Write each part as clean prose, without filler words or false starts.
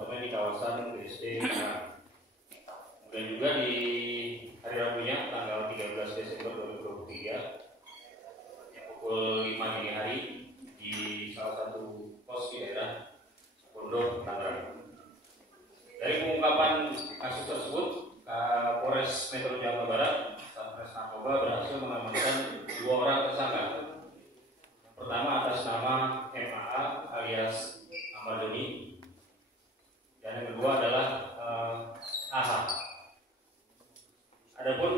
apartemen di kawasan BSD Tangerang. Kemudian juga di hari Rabunya tanggal 13 Desember 2023 pukul 5 dini hari di salah satu pos di daerah Pondok Tangerang. Dari pengungkapan kasus tersebut, Polres Metro Jakarta Barat, Satres Narkoba berhasil mengamankan 2 orang tersangka. Yang pertama atas nama MAA alias Ahmad Doni, dan yang kedua adalah AHA. Adapun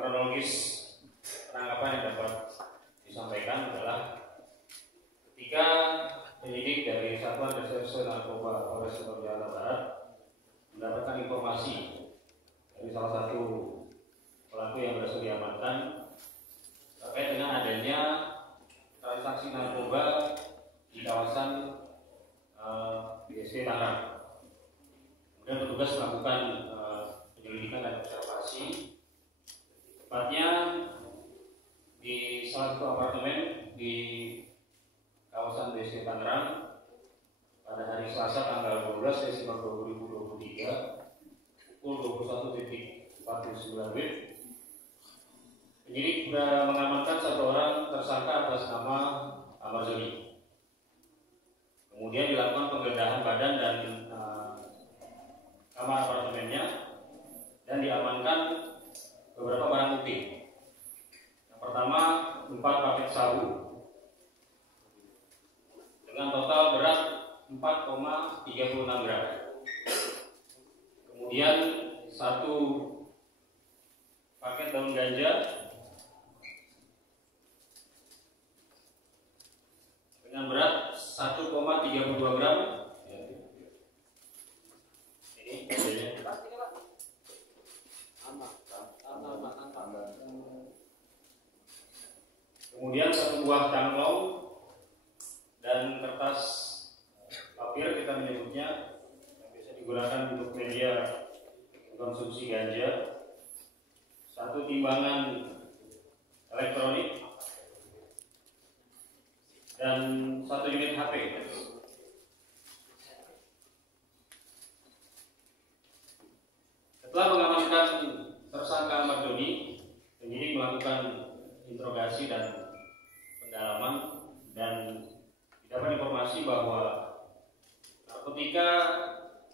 kronologis penangkapan yang dapat disampaikan adalah ketika penyidik dari Satuan Reserse Narkoba Polres Metro Jakarta Barat mendapatkan informasi dari salah satu pelaku yang berhasil diamankan terkait dengan adanya transaksi narkoba di kawasan BSD Tangerang. Kemudian petugas melakukan penyelidikan dan observasi, tepatnya di salah satu apartemen di kawasan BSD Tangerang pada hari Selasa tanggal 12 Desember 2023 pukul 21.49 WIB. Penyidik sudah mengamankan 1 orang tersangka atas nama Ahmad Doni. Kemudian dilakukan penggeledahan badan dan kamar apartemennya dan diamankan beberapa barang bukti. Yang pertama 4 paket sabu dengan total berat 4,36 gram. Kemudian 1 paket daun ganja dengan berat 1,32 gram. Ini ganjanya. Kemudian 1 buah camlong dan kertas papir, kita menyebutnya, yang biasa digunakan untuk media konsumsi ganja, 1 timbangan elektronik, dan 1 unit HP. Setelah mengamankan tersangka Ahmad Doni, penyidik melakukan interogasi dan pendalaman, dan didapat informasi bahwa narkotika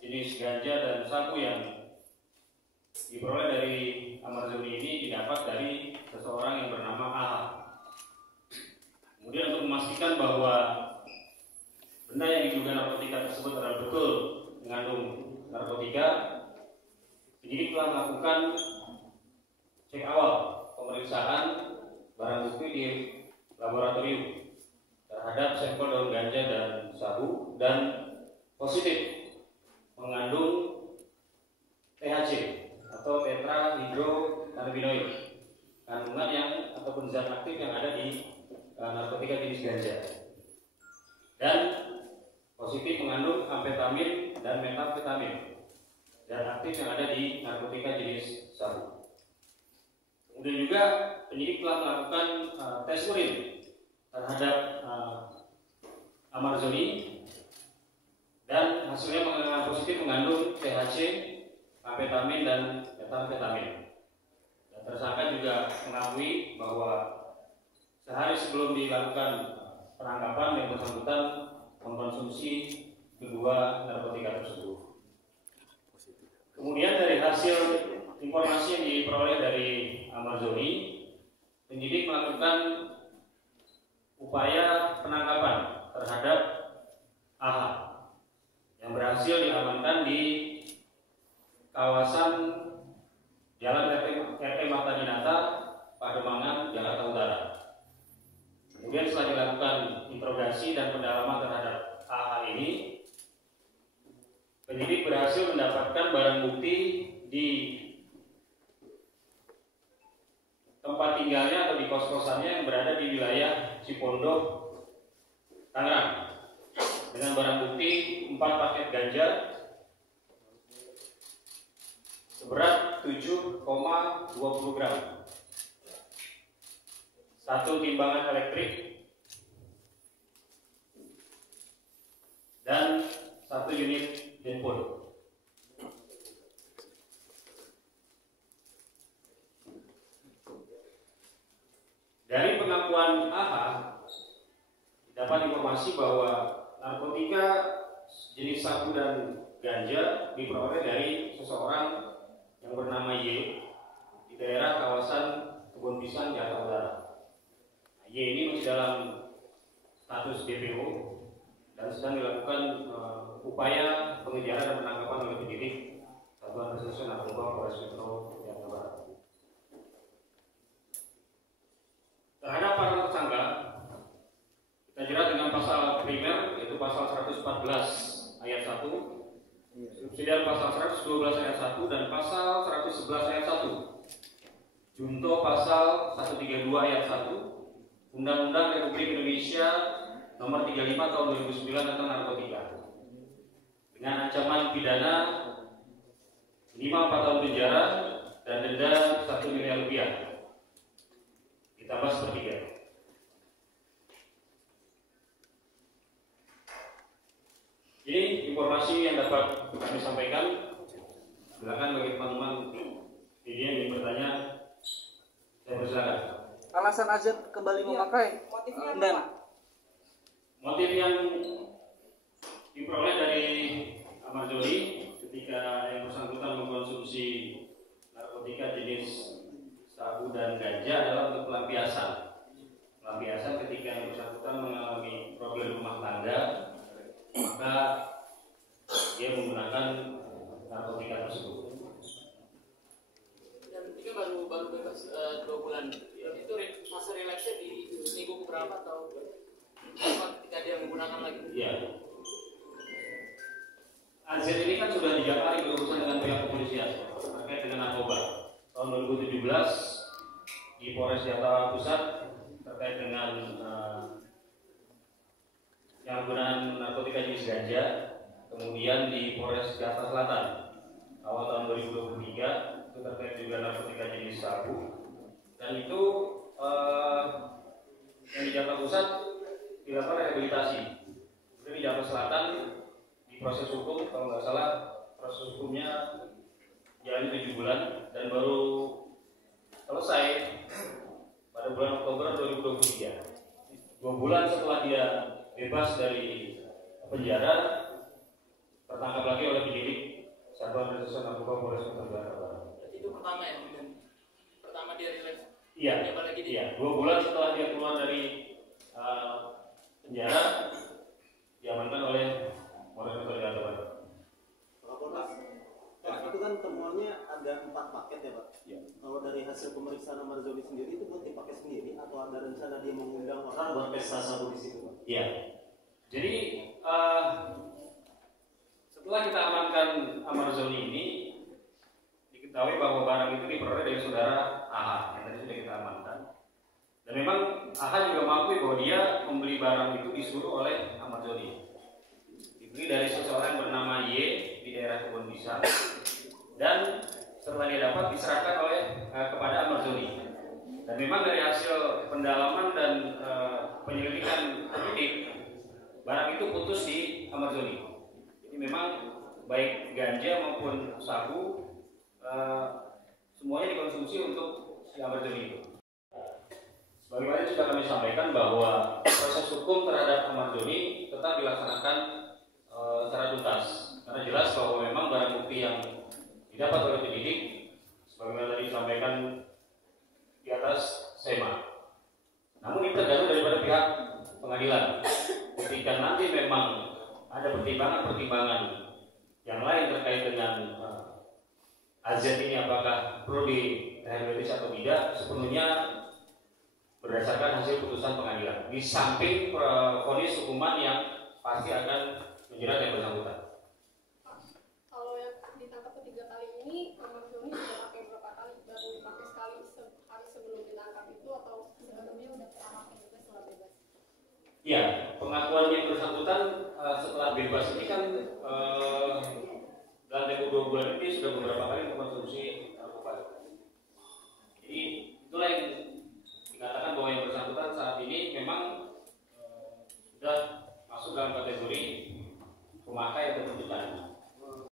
jenis ganja dan sabu yang diperoleh dari Ahmad Doni ini didapat dari seseorang yang bernama AHA. Kemudian untuk memastikan bahwa benda yang diduga narkotika tersebut adalah betul mengandung narkotika, penyidik telah melakukan cek awal pemeriksaan barang bukti di laboratorium terhadap sampel daun ganja dan sabu, dan positif mengandung THC atau tetrahydrocannabinoid, kandungan yang ataupun zat aktif yang ada di narkotika jenis ganja, dan positif mengandung amfetamin dan metamfetamin, zat aktif yang ada di narkotika jenis sabu. Kemudian juga penyidik telah melakukan tes urin terhadap Ahmad Doni, dan hasilnya positif mengandung THC, amfetamin, dan metamfetamin. Dan tersangka juga mengakui bahwa sehari sebelum dilakukan penangkapan yang bersangkutan mengkonsumsi kedua narkotika tersebut. Kemudian dari hasil informasi yang diperoleh dari Ahmad Doni, penyidik melakukan upaya penangkapan terhadap AHA yang berhasil diamankan di kawasan Jalan RT Marta Dinata, Pademangan, Jakarta Utara. Kemudian setelah dilakukan interogasi dan pendalaman terhadap AHA ini, penyidik berhasil mendapatkan barang bukti di tempat tinggalnya atau di kos-kosannya yang berada di wilayah Cipondok, Tangerang, dengan barang bukti 4 paket ganja seberat 7,20 gram, 1 timbangan elektrik, dan 1 unit handphone. Dari pengakuan AH dapat informasi bahwa narkotika jenis sabu dan ganja diperoleh dari seseorang yang bernama Y di daerah kawasan Kebun Pisang, Jakarta Utara. Y ini masih dalam status DPO dan sedang dilakukan upaya pengejaran dan penangkapan oleh penyidik Satuan Reserse Narkoba Polres Metro Jakarta Barat. Terhadap para tersangka kita jerat dengan pasal primer yaitu pasal 114 ayat 1, subsidiar pasal 112 ayat 1 dan pasal 111 ayat 1, junto pasal 132 ayat 1 Undang-Undang Republik Indonesia Nomor 35 Tahun 2009 tentang narkotika dengan ancaman pidana 5-4 tahun penjara dan denda 1 miliar rupiah ditambah sepertiga. Ini informasi yang dapat kami sampaikan. Silakan bagi teman-teman ini yang ingin bertanya, saya persilakan. Alasan Azet kembali memakai Motifnya apa, dan Pak? Motif yang diperoleh dari Amarjoli ketika yang bersangkutan mengkonsumsi narkotika jenis sabu dan ganja adalah untuk pelampiasan. Pelampiasan ketika yang bersangkutan mengalami problem rumah tangga, maka dia menggunakan narkotika tersebut. Dan ini baru bebas 2 bulan. Itu fase relaksnya di minggu berapa atau ketika dia menggunakan lagi? Iya. AZ ini kan sudah 3 kali berurusan dengan pihak kepolisian terkait dengan narkoba. Tahun 2017 di Polres Jakarta Pusat terkait dengan yang penggunaan narkotika jenis ganja, kemudian di Polres Jakarta Selatan awal tahun 2023 itu terkait juga narkotika jenis sabu, dan itu yang di Jakarta Pusat dilakukan rehabilitasi. Di Jakarta Selatan di proses hukum, kalau nggak salah proses hukumnya jalan 7 bulan dan baru selesai pada bulan Oktober 2023. 2 bulan setelah dia bebas dari penjara, tertangkap lagi oleh penyidik Satuan Reserse Narkoba Polres Metro Jakarta Barat. Berarti itu pertama ya? Pertama dia relax. Iya. Dia balik lagi. Iya. 2 bulan setelah dia keluar dari penjara, diamankan oleh Polres Metro Jakarta Barat. Pak, itu kan temuannya ada 4 paket ya Pak? Ya. Kalau dari hasil pemeriksaan Amarjoli sendiri itu buat dipakai sendiri atau ada rencana dia mengundang orang buat pesta sabu di situ Pak? Iya. Jadi setelah kita amankan Amarjoli ini, diketahui bahwa barang itu diperoleh dari saudara AH yang tadi sudah kita amankan. Dan memang AH juga mengakui bahwa dia membeli barang itu disuruh oleh Amarjoli. Dibeli dari seseorang bernama Y di daerah Kebun Pisang, dan setelah dia dapat diserahkan oleh kepada Amarjoli. Dan memang dari hasil pendalaman dan penyelidikan penyidik, barang itu putus di Amarjoli. Jadi memang baik ganja maupun sabu semuanya dikonsumsi untuk si Amarjoli itu. Sebagaimana yang sudah kami sampaikan bahwa proses hukum terhadap Amarjoli tetap dilaksanakan secara tuntas, karena jelas bahwa memang barang bukti yang didapat oleh penyidik sebagaimana tadi disampaikan di atas SEMA. Namun ini tergantung daripada pihak pengadilan. Ketika nanti memang ada pertimbangan-pertimbangan yang lain terkait dengan AZ ini apakah perlu direhabilitasi atau tidak, sepenuhnya berdasarkan hasil putusan pengadilan. Di samping vonis hukuman yang pasti akan menjerat yang bersangkutan. Kalau yang ditangkap ketiga kali ini, Amarjoli sudah pakai berapa kali? Baru dipakai sekali hari sebelum ditangkap itu atau sebelumnya udah pernah pakai juga setelah bebas? Iya, pengakuan yang bersangkutan setelah bebas ini kan dalam tempo 2 bulan ini sudah beberapa kali